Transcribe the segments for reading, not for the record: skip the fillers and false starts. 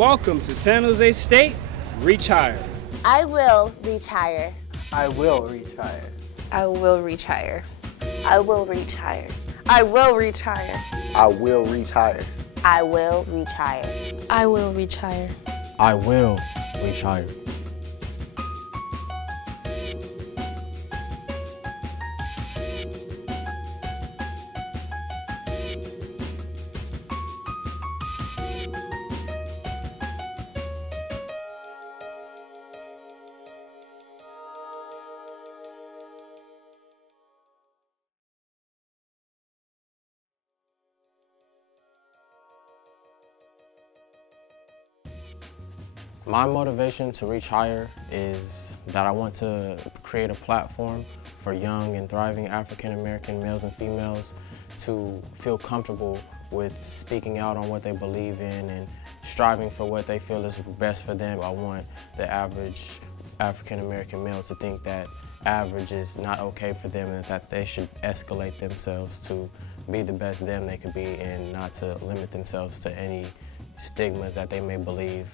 Welcome to San Jose State Reach Higher. I will reach higher. I will reach higher. I will reach higher. I will reach higher. I will reach higher. I will reach higher. I will reach higher. I will reach higher. I will reach higher. My motivation to reach higher is that I want to create a platform for young and thriving African American males and females to feel comfortable with speaking out on what they believe in and striving for what they feel is best for them. I want the average African American male to think that average is not okay for them and that they should escalate themselves to be the best them they could be and not to limit themselves to any stigmas that they may believe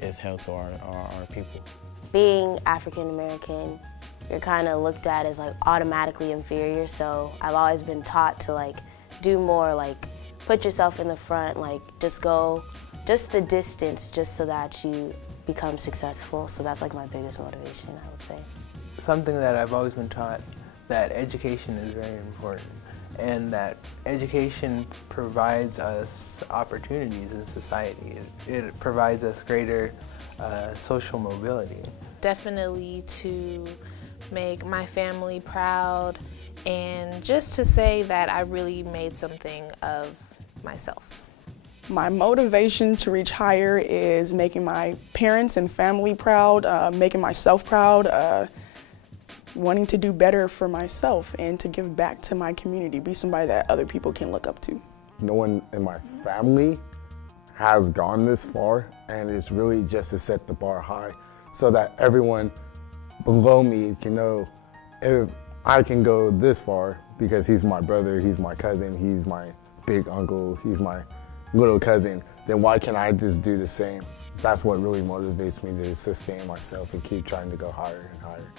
is held to our people. Being African American, you're kind of looked at as like automatically inferior, so I've always been taught to like do more, like put yourself in the front, like just go just the distance just so that you become successful. So that's like my biggest motivation, I would say. Something that I've always been taught, that education is very important, and that education provides us opportunities in society. It provides us greater social mobility. Definitely to make my family proud and just to say that I really made something of myself. My motivation to reach higher is making my parents and family proud, making myself proud, wanting to do better for myself and to give back to my community, be somebody that other people can look up to. No one in my family has gone this far, and it's really just to set the bar high so that everyone below me can know if I can go this far because he's my brother, he's my cousin, he's my big uncle, he's my little cousin, then why can't I just do the same? That's what really motivates me to sustain myself and keep trying to go higher and higher.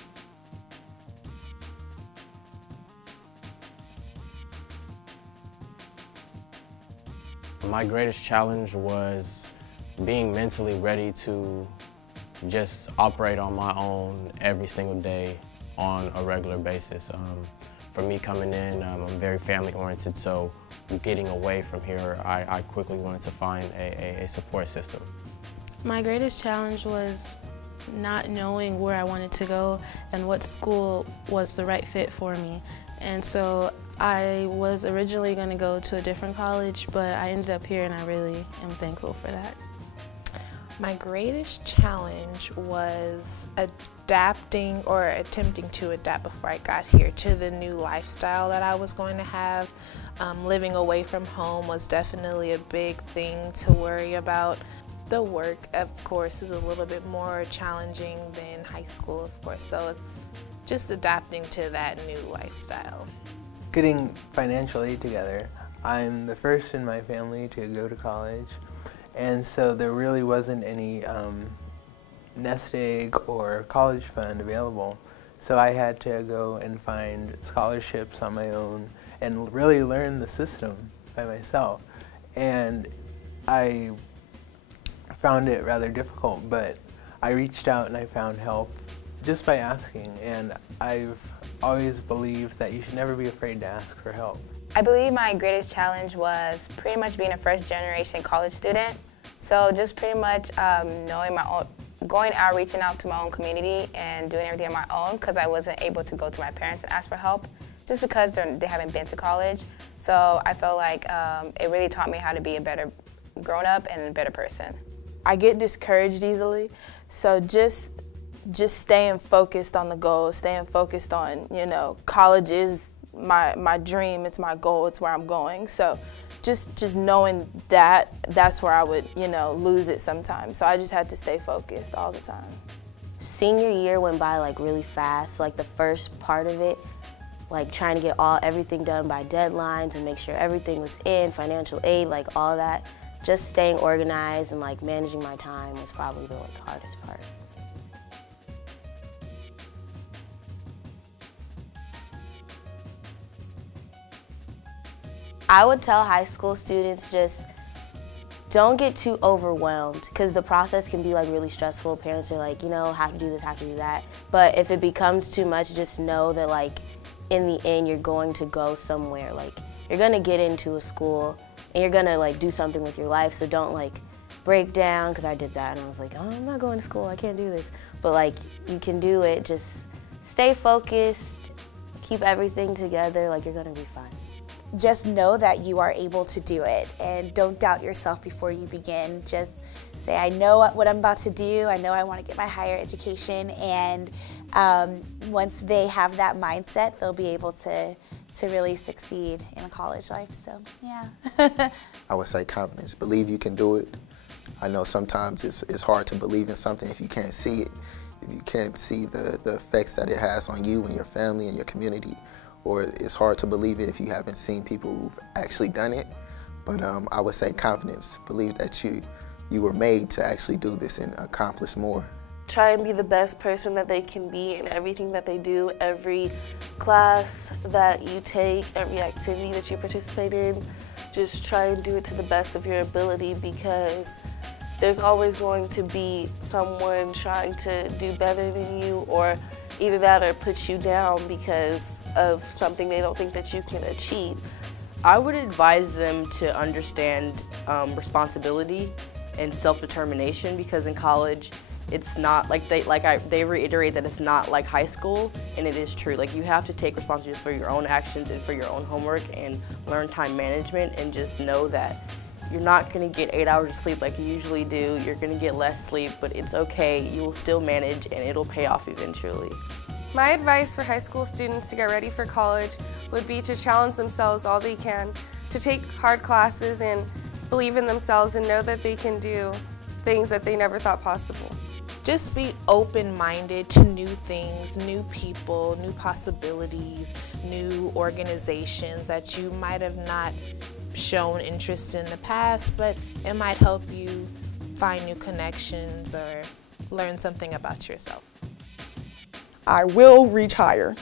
My greatest challenge was being mentally ready to just operate on my own every single day on a regular basis. For me coming in, I'm very family oriented, so getting away from here, I quickly wanted to find a support system. My greatest challenge was not knowing where I wanted to go and what school was the right fit for me. And so I was originally going to go to a different college, but I ended up here and I really am thankful for that. My greatest challenge was adapting or attempting to adapt before I got here to the new lifestyle that I was going to have. Living away from home was definitely a big thing to worry about. The work, of course, is a little bit more challenging than high school, of course, so it's just adapting to that new lifestyle. Getting financial aid together, I'm the first in my family to go to college, and so there really wasn't any nest egg or college fund available. So I had to go and find scholarships on my own and really learn the system by myself. And I found it rather difficult, but I reached out and I found help just by asking, and I've always believed that you should never be afraid to ask for help. I believe my greatest challenge was pretty much being a first-generation college student. So just pretty much knowing my own, going out, reaching out to my own community and doing everything on my own because I wasn't able to go to my parents and ask for help just because they haven't been to college. So I felt like it really taught me how to be a better grown-up and a better person. I get discouraged easily, so just staying focused on the goal, staying focused on, you know, college is my dream, it's my goal, it's where I'm going. So just knowing that, that's where I would, you know, lose it sometimes. So I just had to stay focused all the time. Senior year went by like really fast, like the first part of it, like trying to get everything done by deadlines and make sure everything was in, financial aid, like all that just staying organized and like managing my time was probably the like hardest part. I would tell high school students just don't get too overwhelmed because the process can be like really stressful. Parents are like, you know, have to do this, have to do that. But if it becomes too much, just know that like in the end you're going to go somewhere. Like you're gonna get into a school and you're gonna like do something with your life. So don't like break down, because I did that and I was like, oh, I'm not going to school, I can't do this. But like you can do it, just stay focused, keep everything together, like you're gonna be fine. Just know that you are able to do it and don't doubt yourself before you begin. Just say, I know what I'm about to do, I know I want to get my higher education, and once they have that mindset, they'll be able to really succeed in a college life, so yeah. I would say confidence. Believe you can do it. I know sometimes it's hard to believe in something if you can't see it, if you can't see the effects that it has on you and your family and your community. Or it's hard to believe it if you haven't seen people who've actually done it. But I would say confidence. Believe that you were made to actually do this and accomplish more. Try and be the best person that they can be in everything that they do, every class that you take, every activity that you participate in. Just try and do it to the best of your ability, because there's always going to be someone trying to do better than you, or either that or put you down because of something they don't think that you can achieve. I would advise them to understand responsibility and self-determination, because in college it's not like they reiterate that it's not like high school, and it is true. Like you have to take responsibility for your own actions and for your own homework and learn time management, and just know that you're not going to get 8 hours of sleep like you usually do. You're going to get less sleep, but it's okay. You will still manage and it'll pay off eventually. My advice for high school students to get ready for college would be to challenge themselves all they can, to take hard classes and believe in themselves and know that they can do things that they never thought possible. Just be open-minded to new things, new people, new possibilities, new organizations that you might have not shown interest in the past, but it might help you find new connections or learn something about yourself. I will reach higher.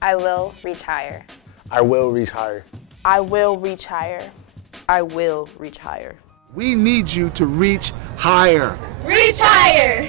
I will reach higher. I will reach higher. I will reach higher. I will reach higher. We need you to reach higher. Reach higher!